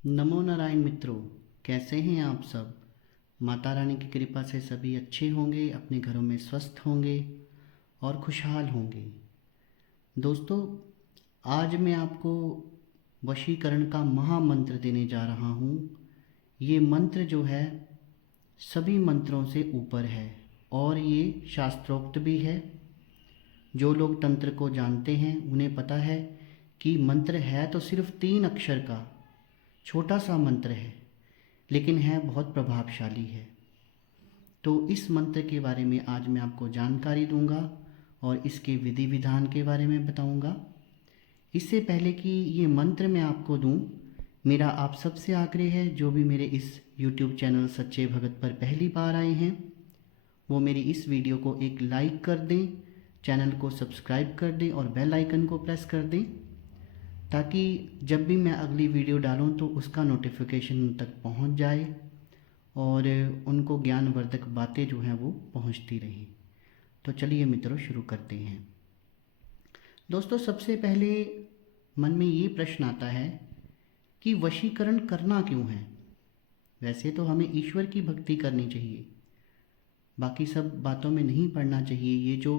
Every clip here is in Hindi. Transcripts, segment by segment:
नमो नारायण मित्रों, कैसे हैं आप सब। माता रानी की कृपा से सभी अच्छे होंगे, अपने घरों में स्वस्थ होंगे और खुशहाल होंगे। दोस्तों, आज मैं आपको वशीकरण का महामंत्र देने जा रहा हूँ। ये मंत्र जो है सभी मंत्रों से ऊपर है और ये शास्त्रोक्त भी है। जो लोग तंत्र को जानते हैं उन्हें पता है कि मंत्र है तो सिर्फ 3 अक्षर का छोटा सा मंत्र है, लेकिन है बहुत प्रभावशाली है। तो इस मंत्र के बारे में आज मैं आपको जानकारी दूंगा और इसके विधि विधान के बारे में बताऊंगा। इससे पहले कि ये मंत्र मैं आपको दूं, मेरा आप सबसे आग्रह है, जो भी मेरे इस YouTube चैनल सच्चे भगत पर पहली बार आए हैं वो मेरी इस वीडियो को एक लाइक कर दें, चैनल को सब्सक्राइब कर दें और बेल आइकन को प्रेस कर दें, ताकि जब भी मैं अगली वीडियो डालूं तो उसका नोटिफिकेशन उन तक पहुंच जाए और उनको ज्ञानवर्धक बातें जो हैं वो पहुंचती रहें। तो चलिए मित्रों, शुरू करते हैं। दोस्तों, सबसे पहले मन में ये प्रश्न आता है कि वशीकरण करना क्यों है। वैसे तो हमें ईश्वर की भक्ति करनी चाहिए, बाकी सब बातों में नहीं पड़ना चाहिए। ये जो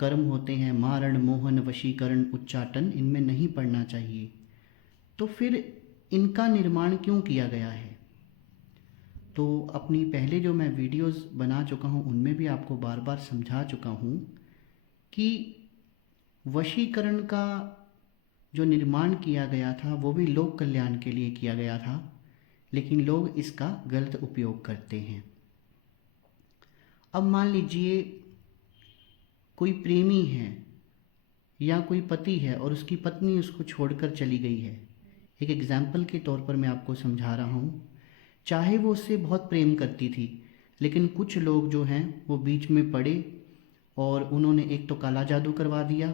कर्म होते हैं, मारण मोहन वशीकरण उच्चाटन, इनमें नहीं पड़ना चाहिए। तो फिर इनका निर्माण क्यों किया गया है। तो अपनी पहले जो मैं वीडियोस बना चुका हूँ उनमें भी आपको बार बार समझा चुका हूँ कि वशीकरण का जो निर्माण किया गया था वो भी लोक कल्याण के लिए किया गया था, लेकिन लोग इसका गलत उपयोग करते हैं। अब मान लीजिए कोई प्रेमी है या कोई पति है और उसकी पत्नी उसको छोड़कर चली गई है। एक एग्जाम्पल के तौर पर मैं आपको समझा रहा हूँ। चाहे वो उससे बहुत प्रेम करती थी, लेकिन कुछ लोग जो हैं वो बीच में पड़े और उन्होंने एक तो काला जादू करवा दिया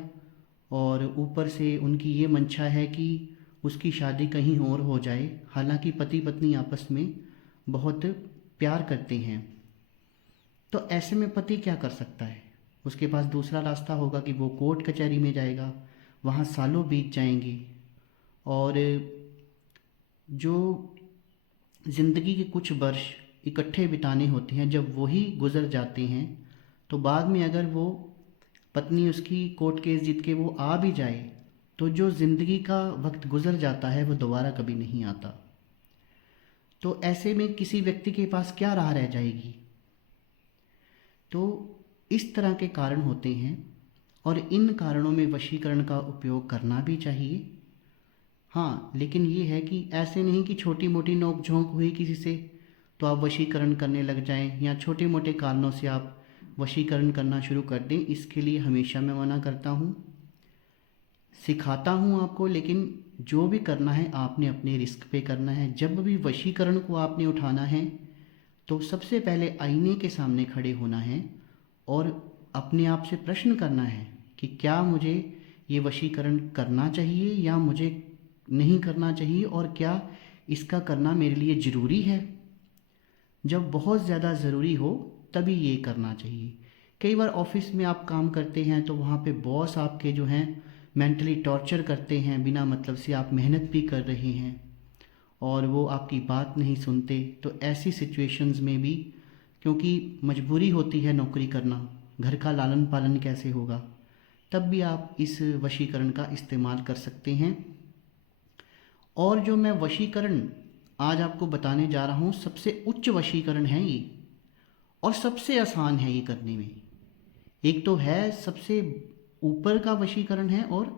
और ऊपर से उनकी ये मंशा है कि उसकी शादी कहीं और हो जाए। हालांकि पति पत्नी आपस में बहुत प्यार करते हैं। तो ऐसे में पति क्या कर सकता है। उसके पास दूसरा रास्ता होगा कि वो कोर्ट कचहरी में जाएगा, वहाँ सालों बीत जाएंगे और जो ज़िंदगी के कुछ वर्ष इकट्ठे बिताने होते हैं, जब वही गुजर जाते हैं तो बाद में अगर वो पत्नी उसकी कोर्ट केस जीत के वो आ भी जाए तो जो ज़िंदगी का वक्त गुजर जाता है वो दोबारा कभी नहीं आता। तो ऐसे में किसी व्यक्ति के पास क्या राह रह जाएगी। तो इस तरह के कारण होते हैं और इन कारणों में वशीकरण का उपयोग करना भी चाहिए। हाँ, लेकिन ये है कि ऐसे नहीं कि छोटी मोटी नोक झोंक हुई किसी से तो आप वशीकरण करने लग जाएं, या छोटे मोटे कारणों से आप वशीकरण करना शुरू कर दें। इसके लिए हमेशा मैं मना करता हूँ, सिखाता हूँ आपको, लेकिन जो भी करना है आपने अपने रिस्क पे करना है। जब भी वशीकरण को आपने उठाना है तो सबसे पहले आईने के सामने खड़े होना है और अपने आप से प्रश्न करना है कि क्या मुझे ये वशीकरण करना चाहिए या मुझे नहीं करना चाहिए, और क्या इसका करना मेरे लिए ज़रूरी है। जब बहुत ज़्यादा ज़रूरी हो तभी ये करना चाहिए। कई बार ऑफिस में आप काम करते हैं तो वहाँ पे बॉस आपके जो हैं मेंटली टॉर्चर करते हैं, बिना मतलब से आप मेहनत भी कर रहे हैं और वो आपकी बात नहीं सुनते। तो ऐसी सिचुएशंस में भी, क्योंकि मजबूरी होती है नौकरी करना, घर का लालन पालन कैसे होगा, तब भी आप इस वशीकरण का इस्तेमाल कर सकते हैं। और जो मैं वशीकरण आज आपको बताने जा रहा हूँ, सबसे उच्च वशीकरण है ये और सबसे आसान है ये करने में। एक तो है सबसे ऊपर का वशीकरण है और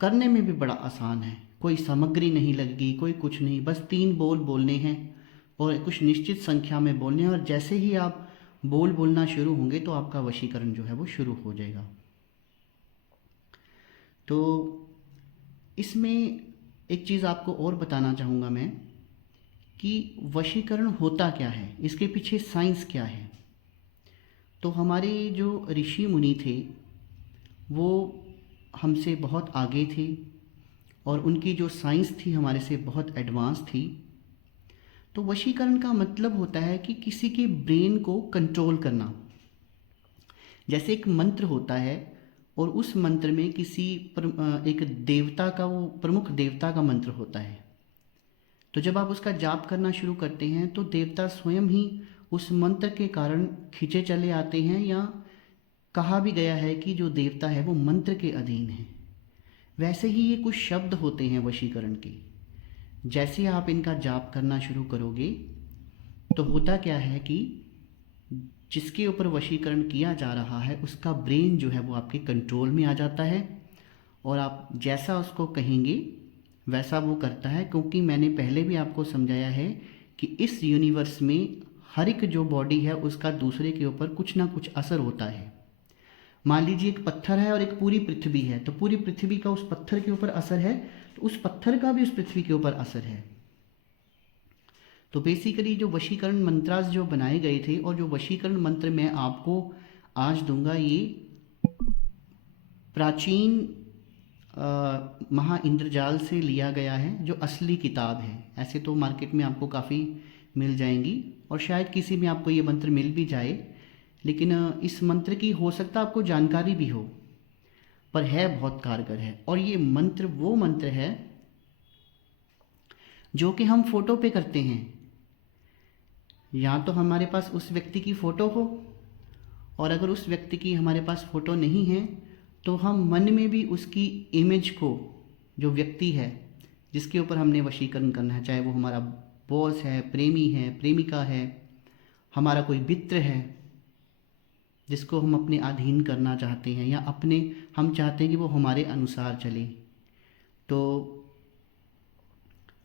करने में भी बड़ा आसान है। कोई सामग्री नहीं लगेगी, कोई कुछ नहीं, बस 3 बोल बोलने हैं और कुछ निश्चित संख्या में बोलने हैं, और जैसे ही आप बोल बोलना शुरू होंगे तो आपका वशीकरण जो है वो शुरू हो जाएगा। तो इसमें एक चीज़ आपको और बताना चाहूँगा मैं कि वशीकरण होता क्या है, इसके पीछे साइंस क्या है। तो हमारे जो ऋषि मुनि थे वो हमसे बहुत आगे थे और उनकी जो साइंस थी हमारे से बहुत एडवांस थी। तो वशीकरण का मतलब होता है कि किसी के ब्रेन को कंट्रोल करना। जैसे एक मंत्र होता है और उस मंत्र में किसी एक देवता का, वो प्रमुख देवता का मंत्र होता है, तो जब आप उसका जाप करना शुरू करते हैं तो देवता स्वयं ही उस मंत्र के कारण खींचे चले आते हैं, या कहा भी गया है कि जो देवता है वो मंत्र के अधीन है। वैसे ही ये कुछ शब्द होते हैं वशीकरण के। जैसे आप इनका जाप करना शुरू करोगे तो होता क्या है कि जिसके ऊपर वशीकरण किया जा रहा है उसका ब्रेन जो है वो आपके कंट्रोल में आ जाता है, और आप जैसा उसको कहेंगे वैसा वो करता है। क्योंकि मैंने पहले भी आपको समझाया है कि इस यूनिवर्स में हर एक जो बॉडी है उसका दूसरे के ऊपर कुछ ना कुछ असर होता है। मान लीजिए एक पत्थर है और एक पूरी पृथ्वी है, तो पूरी पृथ्वी का उस पत्थर के ऊपर असर है, तो उस पत्थर का भी उस पृथ्वी के ऊपर असर है। तो बेसिकली जो वशीकरण मंत्रास जो बनाए गए थे और जो वशीकरण मंत्र मैं आपको आज दूंगा, ये प्राचीन महा इंद्रजाल से लिया गया है, जो असली किताब है। ऐसे तो मार्केट में आपको काफ़ी मिल जाएंगी और शायद किसी में आपको ये मंत्र मिल भी जाए, लेकिन इस मंत्र की हो सकता आपको जानकारी भी हो, पर है बहुत कारगर है। और ये मंत्र वो मंत्र है जो कि हम फोटो पे करते हैं। या तो हमारे पास उस व्यक्ति की फ़ोटो हो, और अगर उस व्यक्ति की हमारे पास फ़ोटो नहीं है तो हम मन में भी उसकी इमेज को, जो व्यक्ति है जिसके ऊपर हमने वशीकरण करना है, चाहे वो हमारा बॉस है, प्रेमी है, प्रेमिका है, हमारा कोई मित्र है जिसको हम अपने अधीन करना चाहते हैं, या अपने हम चाहते हैं कि वो हमारे अनुसार चले, तो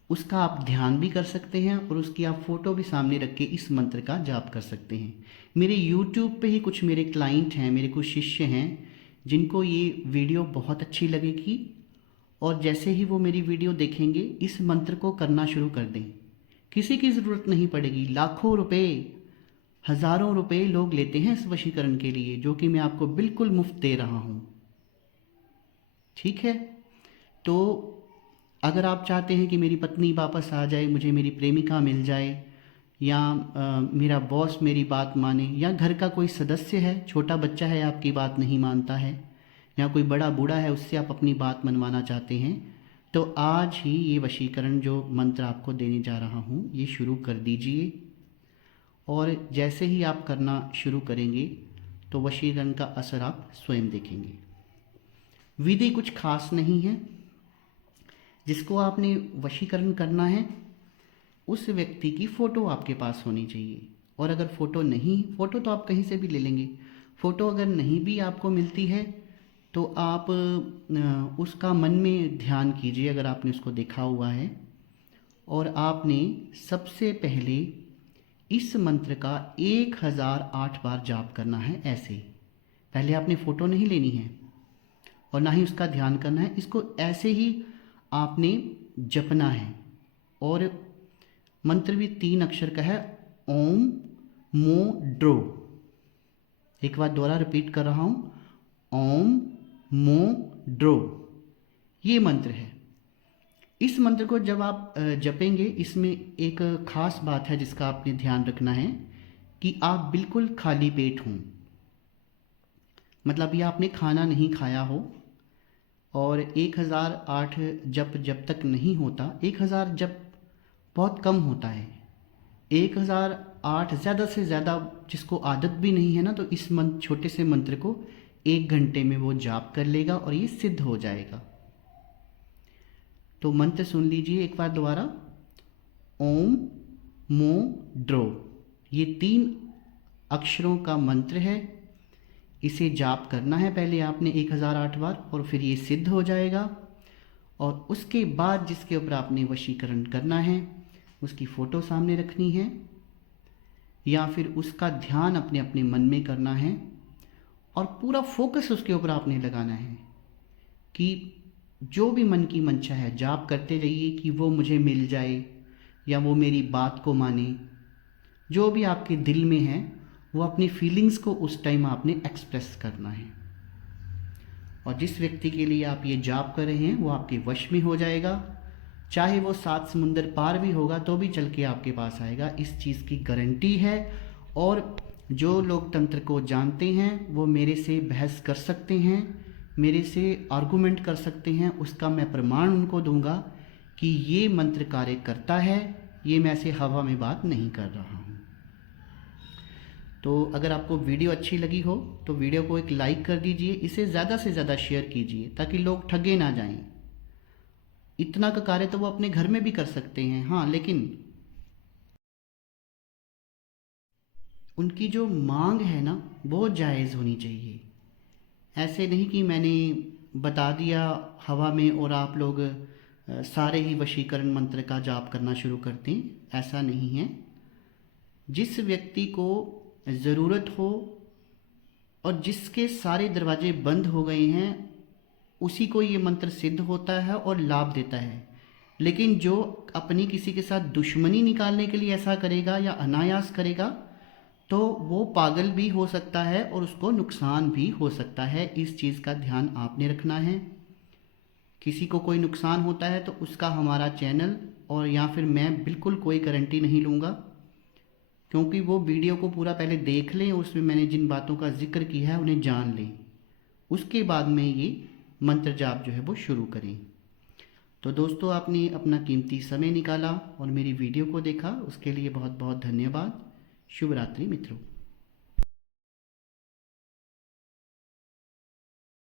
उसका आप ध्यान भी कर सकते हैं और उसकी आप फ़ोटो भी सामने रख के इस मंत्र का जाप कर सकते हैं। मेरे YouTube पे ही कुछ मेरे क्लाइंट हैं, मेरे कुछ शिष्य हैं जिनको ये वीडियो बहुत अच्छी लगेगी, और जैसे ही वो मेरी वीडियो देखेंगे इस मंत्र को करना शुरू कर दें। किसी की ज़रूरत नहीं पड़ेगी। लाखों रुपए, हज़ारों रुपए लोग लेते हैं इस वशीकरण के लिए, जो कि मैं आपको बिल्कुल मुफ्त दे रहा हूँ। ठीक है, तो अगर आप चाहते हैं कि मेरी पत्नी वापस आ जाए, मुझे मेरी प्रेमिका मिल जाए, या मेरा बॉस मेरी बात माने, या घर का कोई सदस्य है, छोटा बच्चा है आपकी बात नहीं मानता है, या कोई बड़ा बूढ़ा है उससे आप अपनी बात मनवाना चाहते हैं, तो आज ही ये वशीकरण जो मंत्र आपको देने जा रहा हूँ ये शुरू कर दीजिए। और जैसे ही आप करना शुरू करेंगे तो वशीकरण का असर आप स्वयं देखेंगे। विधि कुछ खास नहीं है। जिसको आपने वशीकरण करना है उस व्यक्ति की फ़ोटो आपके पास होनी चाहिए, और अगर फ़ोटो नहीं, फ़ोटो तो आप कहीं से भी ले लेंगे, फ़ोटो अगर नहीं भी आपको मिलती है तो आप उसका मन में ध्यान कीजिए, अगर आपने उसको देखा हुआ है। और आपने सबसे पहले इस मंत्र का 1008 बार जाप करना है। ऐसे पहले आपने फ़ोटो नहीं लेनी है और ना ही उसका ध्यान करना है, इसको ऐसे ही आपने जपना है। और मंत्र भी 3 अक्षर का है, ओम मो ड्रो। एक बार दोबारा रिपीट कर रहा हूँ, ओम मो ड्रो, ये मंत्र है। इस मंत्र को जब आप जपेंगे, इसमें एक ख़ास बात है जिसका आपने ध्यान रखना है कि आप बिल्कुल खाली पेट हों। मतलब ये आपने खाना नहीं खाया हो, और 1008 जब तक नहीं होता, 1000 जप बहुत कम होता है। 1008 ज़्यादा से ज़्यादा, जिसको आदत भी नहीं है ना, तो इस छोटे से मंत्र को 1 घंटे में वो जाप कर लेगा और ये सिद्ध हो जाएगा। तो मंत्र सुन लीजिए एक बार दोबारा, ओम मो ड्रो, ये 3 अक्षरों का मंत्र है। इसे जाप करना है पहले आपने 1008 बार, और फिर ये सिद्ध हो जाएगा। और उसके बाद जिसके ऊपर आपने वशीकरण करना है उसकी फ़ोटो सामने रखनी है, या फिर उसका ध्यान अपने अपने मन में करना है, और पूरा फोकस उसके ऊपर आपने लगाना है कि जो भी मन की मंशा है, जाप करते रहिए कि वो मुझे मिल जाए या वो मेरी बात को माने। जो भी आपके दिल में है वो अपनी फीलिंग्स को उस टाइम आपने एक्सप्रेस करना है, और जिस व्यक्ति के लिए आप ये जाप कर रहे हैं वो आपके वश में हो जाएगा। चाहे वो 7 समुंदर पार भी होगा तो भी चल के आपके पास आएगा, इस चीज़ की गारंटी है। और जो लोग तंत्र को जानते हैं वो मेरे से बहस कर सकते हैं, मेरे से आर्गूमेंट कर सकते हैं, उसका मैं प्रमाण उनको दूंगा कि ये मंत्र कार्य करता है। ये मैं ऐसे हवा में बात नहीं कर रहा हूँ। तो अगर आपको वीडियो अच्छी लगी हो तो वीडियो को एक लाइक कर दीजिए, इसे ज़्यादा से ज़्यादा शेयर कीजिए ताकि लोग ठगे ना जाएं। इतना का कार्य तो वो अपने घर में भी कर सकते हैं, हाँ, लेकिन उनकी जो मांग है ना वो जायज़ होनी चाहिए। ऐसे नहीं कि मैंने बता दिया हवा में और आप लोग सारे ही वशीकरण मंत्र का जाप करना शुरू कर दें, ऐसा नहीं है। जिस व्यक्ति को ज़रूरत हो और जिसके सारे दरवाजे बंद हो गए हैं उसी को ये मंत्र सिद्ध होता है और लाभ देता है। लेकिन जो अपनी किसी के साथ दुश्मनी निकालने के लिए ऐसा करेगा या अनायास करेगा तो वो पागल भी हो सकता है और उसको नुकसान भी हो सकता है। इस चीज़ का ध्यान आपने रखना है। किसी को कोई नुकसान होता है तो उसका हमारा चैनल और या फिर मैं बिल्कुल कोई गारंटी नहीं लूँगा, क्योंकि वो वीडियो को पूरा पहले देख लें, उसमें मैंने जिन बातों का जिक्र किया है उन्हें जान लें, उसके बाद में ये मंत्र जाप जो है वो शुरू करें। तो दोस्तों, आपने अपना कीमती समय निकाला और मेरी वीडियो को देखा, उसके लिए बहुत बहुत धन्यवाद। शुभ रात्रि मित्रों।